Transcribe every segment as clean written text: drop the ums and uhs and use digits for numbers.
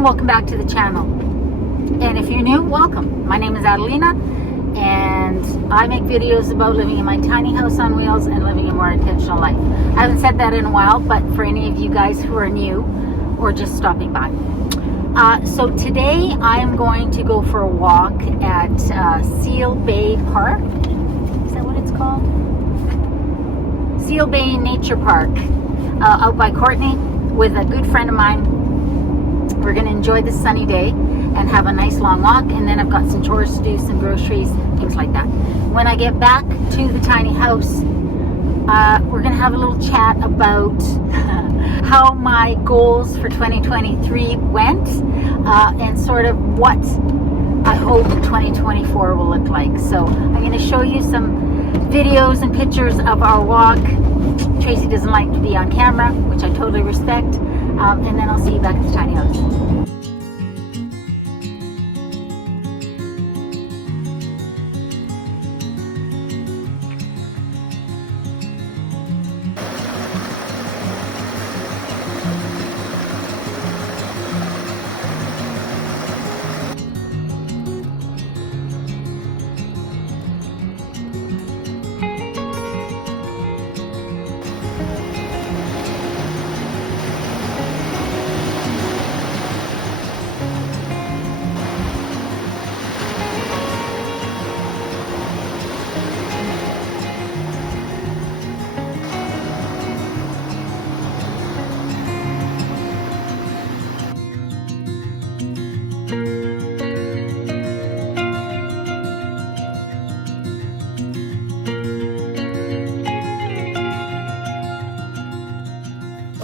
everyone, welcome back to the channel. And if you're new, welcome. My name is Adelina and I make videos about living in my tiny house on wheels and living a more intentional life. I haven't said that in a while, but for any of you guys who are new or just stopping by. So today I am going to go for a walk at Seal Bay Park. Is that what it's called? Seal Bay Nature Park out by Courtenay with a good friend of mine. We're going to enjoy this sunny day and have a nice long walk, and then I've got some chores to do, some groceries, things like that. When I get back to the tiny house, we're going to have a little chat about how my goals for 2023 went and sort of what I hope 2024 will look like. So I'm going to show you some videos and pictures of our walk. Tracy doesn't like to be on camera, which I totally respect. And then I'll see you back at the tiny house.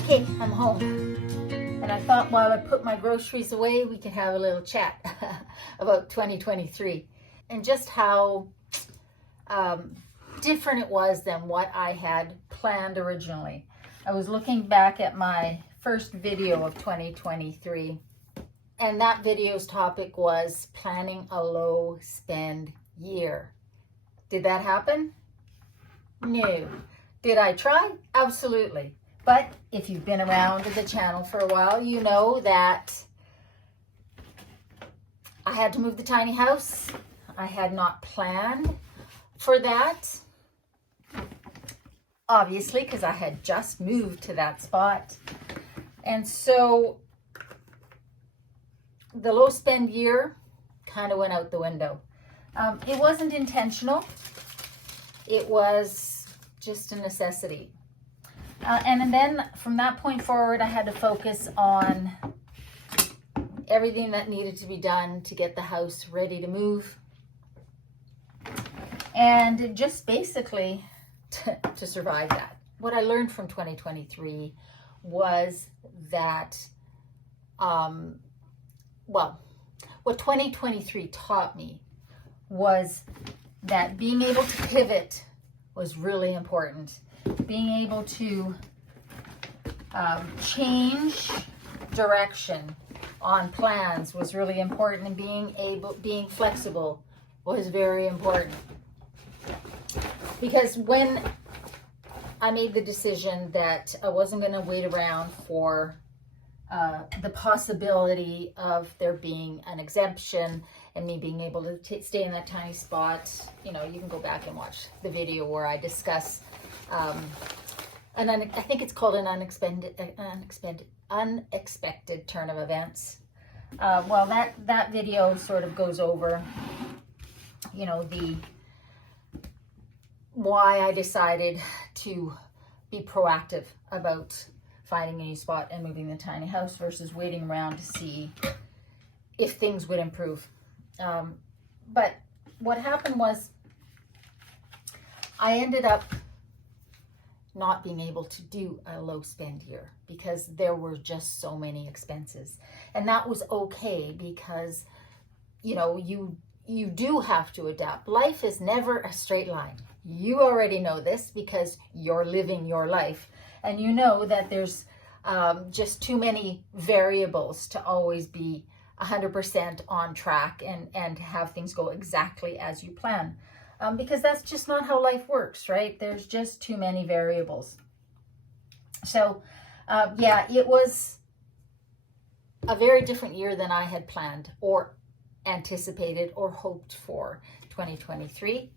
Okay, I'm home, and I thought while I put my groceries away, we could have a little chat about 2023 and just how different it was than what I had planned originally. I was looking back at my first video of 2023, and that video's topic was planning a low spend year. Did that happen? No. Did I try? Absolutely. But if you've been around the channel for a while, you know that I had to move the tiny house. I had not planned for that, obviously, because I had just moved to that spot. And so the low spend year kind of went out the window. It wasn't intentional. It was just a necessity. And then from that point forward, I had to focus on everything that needed to be done to get the house ready to move. And just basically to survive that. What I learned from 2023 was that, what 2023 taught me was that being able to pivot was really important. Being able to change direction on plans was really important, and being flexible was very important. Because when I made the decision that I wasn't going to wait around for the possibility of there being an exemption and me being able to stay in that tiny spot, you know, you can go back and watch the video where I discuss I think it's called an unexpected turn of events. Well, that video sort of goes over, you know, why I decided to be proactive about finding a new spot and moving the tiny house versus waiting around to see if things would improve. But what happened was I ended up not being able to do a low spend year because there were just so many expenses. And that was okay because, you know, you do have to adapt. Life is never a straight line. You already know this because you're living your life, and you know that there's just too many variables to always be 100% on track and have things go exactly as you plan. Because that's just not how life works, right? There's just too many variables. So, yeah, it was a very different year than I had planned or anticipated or hoped for 2023.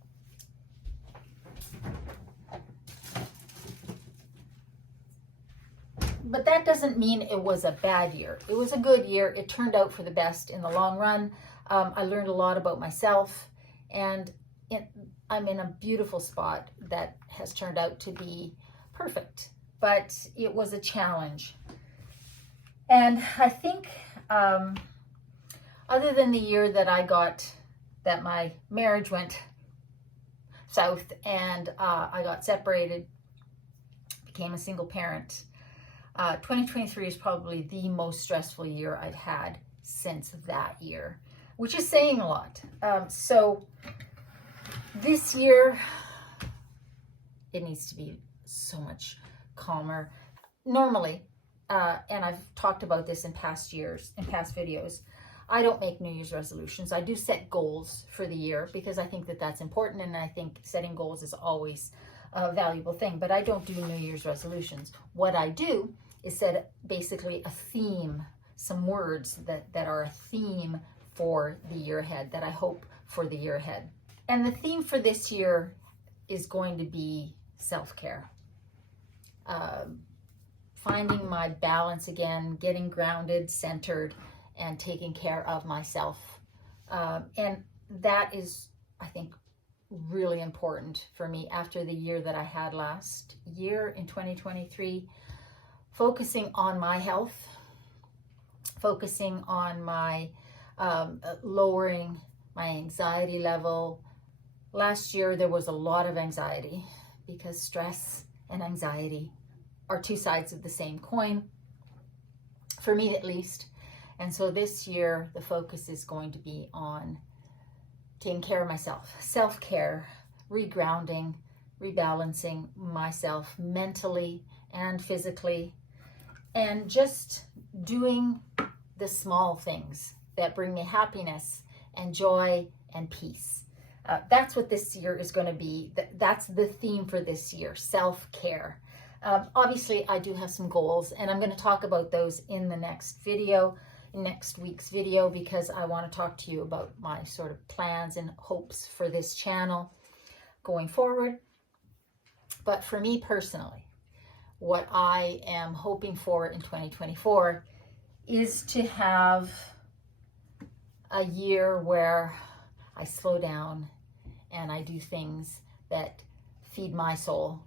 But that doesn't mean it was a bad year. It was a good year. It turned out for the best in the long run. I learned a lot about myself, and I'm in a beautiful spot that has turned out to be perfect. But it was a challenge. And I think other than the year that my marriage went south and I got separated, became a single parent, 2023 is probably the most stressful year I've had since that year, which is saying a lot. So this year, it needs to be so much calmer. Normally, and I've talked about this in past videos, I don't make New Year's resolutions. I do set goals for the year because I think that that's important, and I think setting goals is always a valuable thing, but I don't do New Year's resolutions. What I do is set basically a theme, some words that are a theme for the year ahead, that I hope for the year ahead. And the theme for this year is going to be self-care. Finding my balance again, getting grounded, centered, and taking care of myself. And that is, I think, really important for me after the year that I had last year in 2023. Focusing on my health, focusing on my lowering my anxiety level. Last year there was a lot of anxiety because stress and anxiety are two sides of the same coin, for me at least. And so this year the focus is going to be on taking care of myself, self-care, regrounding, rebalancing myself mentally and physically, and just doing the small things that bring me happiness and joy and peace. That's what this year is going to be. That's the theme for this year, self-care. Obviously, I do have some goals, and I'm going to talk about those in the next week's video, because I want to talk to you about my sort of plans and hopes for this channel going forward. But for me personally, what I am hoping for in 2024 is to have a year where I slow down and I do things that feed my soul.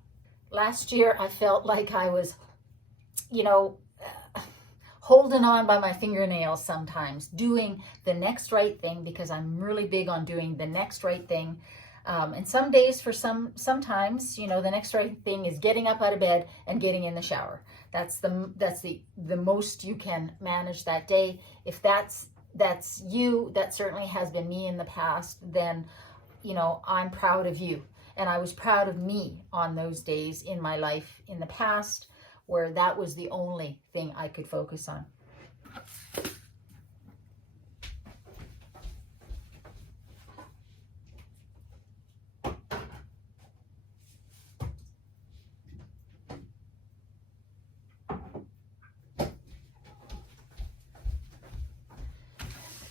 Last year, I felt like I was, holding on by my fingernails sometimes, doing the next right thing, because I'm really big on doing the next right thing. And some days, sometimes, the next right thing is getting up out of bed and getting in the shower. That's the most you can manage that day. If that's you, that certainly has been me in the past, then, I'm proud of you. And I was proud of me on those days in my life in the past where that was the only thing I could focus on.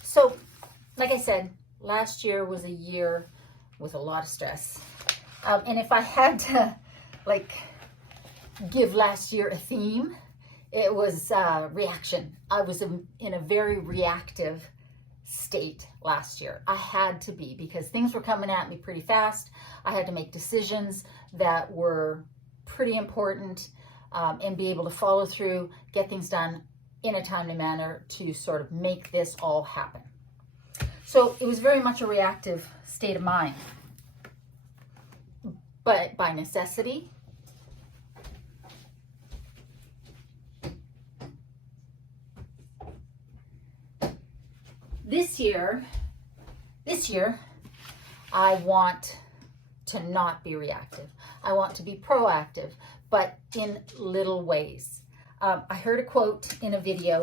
So, like I said, last year was a year with a lot of stress. And if I had to, give last year a theme, it was reaction. I was in a very reactive state last year. I had to be, because things were coming at me pretty fast. I had to make decisions that were pretty important and be able to follow through, get things done in a timely manner to sort of make this all happen. So it was very much a reactive state of mind. But by necessity, this year, I want to not be reactive. I want to be proactive, but in little ways. I heard a quote in a video,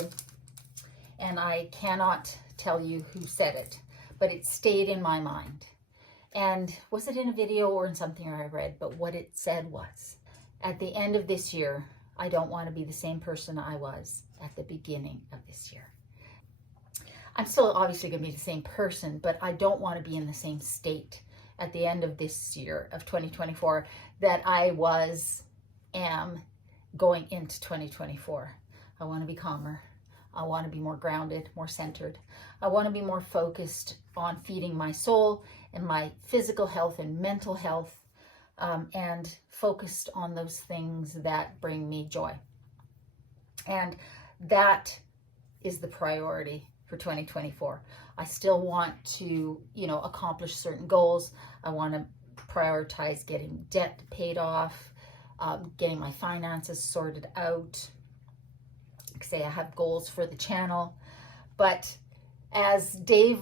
and I cannot tell you who said it, but it stayed in my mind. And was it in a video or in something I read? But what it said was, at the end of this year, I don't want to be the same person I was at the beginning of this year. I'm still obviously going to be the same person, but I don't want to be in the same state at the end of this year of 2024 that I am going into 2024. I want to be calmer. I want to be more grounded, more centered. I want to be more focused on feeding my soul and my physical health and mental health, and focused on those things that bring me joy. And that is the priority for 2024. I still want to, accomplish certain goals. I want to prioritize getting debt paid off, getting my finances sorted out. Like I say, I have goals for the channel. But as Dave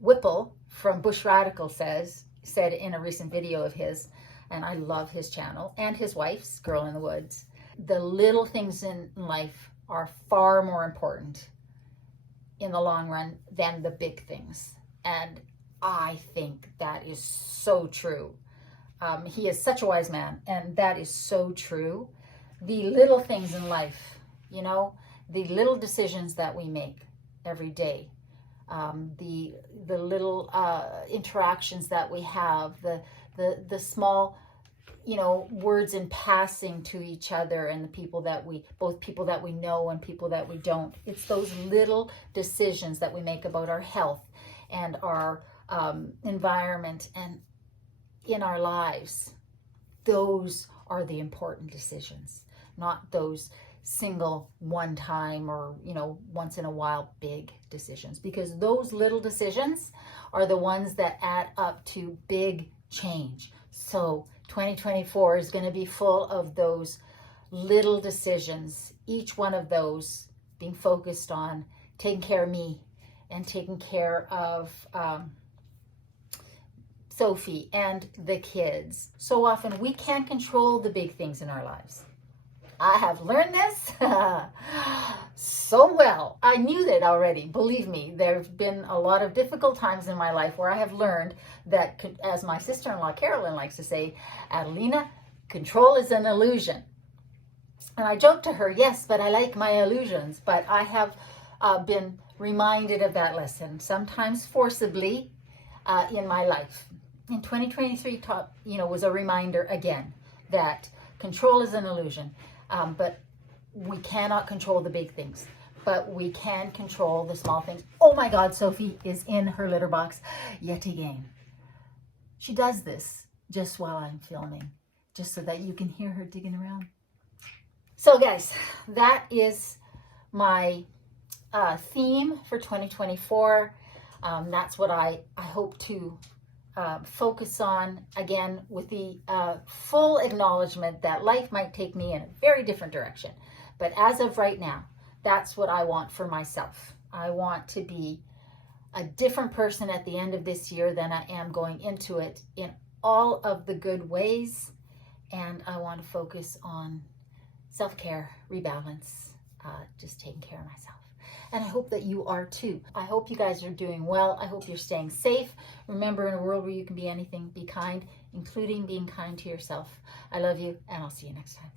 Whipple from Bush Radical said in a recent video of his, and I love his channel, and his wife's, Girl in the Woods, the little things in life are far more important in the long run than the big things. And I think that is so true. He is such a wise man, and that is so true. The little things in life, the little decisions that we make every day, the little interactions that we have, the small words in passing to each other, and both people that we know and people that we don't. It's those little decisions that we make about our health and our environment and in our lives. Those are the important decisions, not those single one time or once in a while big decisions, because those little decisions are the ones that add up to big change. So 2024 is going to be full of those little decisions, each one of those being focused on taking care of me and taking care of Sophie and the kids. So often we can't control the big things in our lives. I have learned this so well. I knew that already. Believe me, there's been a lot of difficult times in my life where I have learned that, as my sister-in-law Carolyn likes to say, Adelina, control is an illusion. And I joke to her, yes, but I like my illusions. But I have been reminded of that lesson, sometimes forcibly, in my life. In 2023 was a reminder again that control is an illusion. But we cannot control the big things, but we can control the small things. Oh my God, Sophie is in her litter box yet again. She does this just while I'm filming, just so that you can hear her digging around. So guys, that is my theme for 2024. That's what I hope to focus on, again, with the full acknowledgement that life might take me in a very different direction. But as of right now, that's what I want for myself. I want to be a different person at the end of this year than I am going into it, in all of the good ways. And I want to focus on self-care, rebalance, just taking care of myself. And I hope that you are too. I hope you guys are doing well. I hope you're staying safe. Remember, in a world where you can be anything, be kind, including being kind to yourself. I love you, and I'll see you next time.